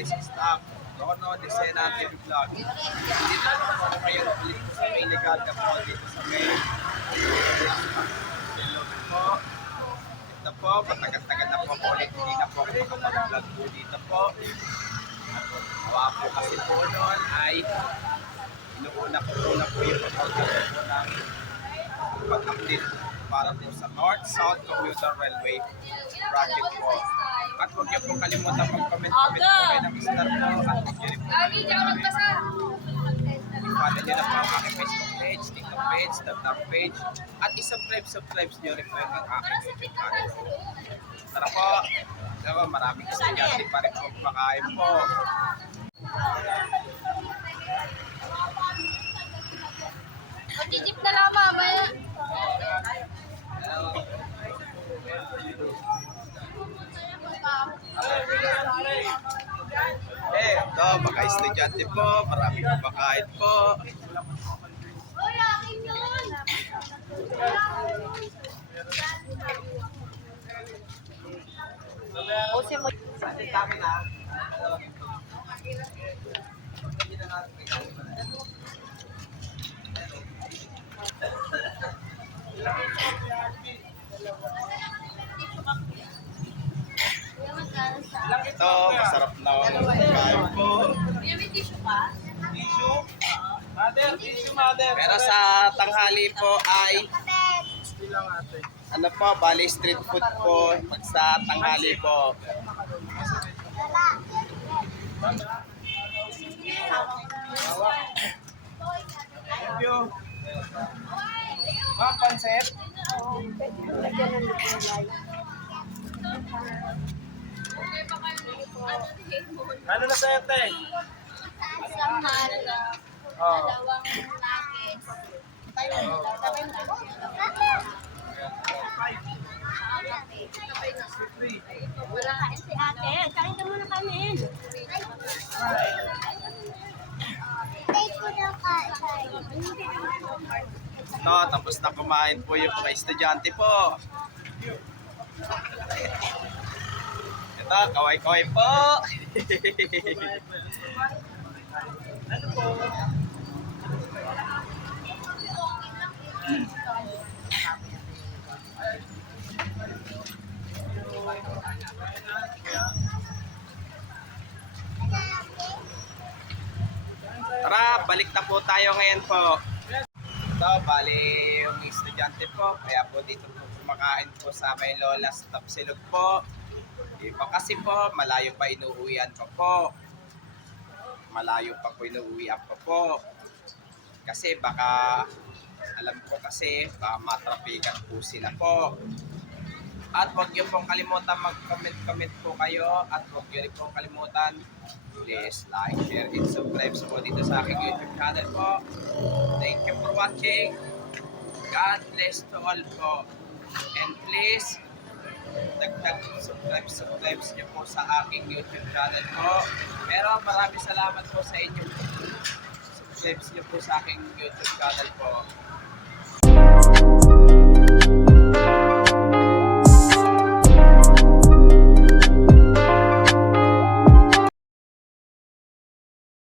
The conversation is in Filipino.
this is Tom. Dono de Sena TV Vlog. Dito naman po kayo ulit sa may legal na po dito sa may hello po. Ito po, matagal-tagal na po ulit. Hindi na po ako makapag-vlog po dito po. Gawa po kasi po noon ay inuuna ko po na po yung pag-update po ng pag-update para po sa North-South Commuter Railway project po. At huwag niyo pong kalimutan mag-comment po kayo ng star po at huwag niyo rin po follow niyo na po ang aking Facebook page, TikTok page, TikTok page at i-subscribe niyo rin po yung aking YouTube channel. Tara po, diba, maraming estudyante pa rin po kumakain po. Magtitip na lang mamaya. Ito, mga estudyante po, maraming kumakain po. Uy, akin yun! Ito, masarap na kumakain po. Kuya, may tissue pa? Tissue? Mother, tissue mother. Pero sa tanghali po ay Bilang ate. ano po, bali street food po pag sa tanghali po. Thank you. Ma'am, pancet? Ano na sa'yo, te? Isang halo, Oh. dalawang nuggets. Wala kain si ate. Kain ka muna kanin. Ito, tapos na kumain po yung mga estudyante po. Ito, kaway-kaway po. Ano po? Tara, balik na po tayo ngayon po. Ito, bali yung estudyante po. Kaya po dito po kumakain po sa may Lola's Tapsilog po. Iba kasi po, malayo pa inuuwian pa po. Malayo pa po inuuwian pa po. Kasi baka, alam ko kasi, baka matrapikan po sila po. At huwag niyo pong kalimutan mag-comment po kayo. At huwag niyo rin pong kalimutan, please like, share, and subscribe po dito sa aking YouTube channel po. Thank you for watching. God bless to all po. And please, dagdag subscribe niyo po sa aking YouTube channel po. Pero maraming salamat po sa inyo. Subscribe niyo po sa aking YouTube channel po.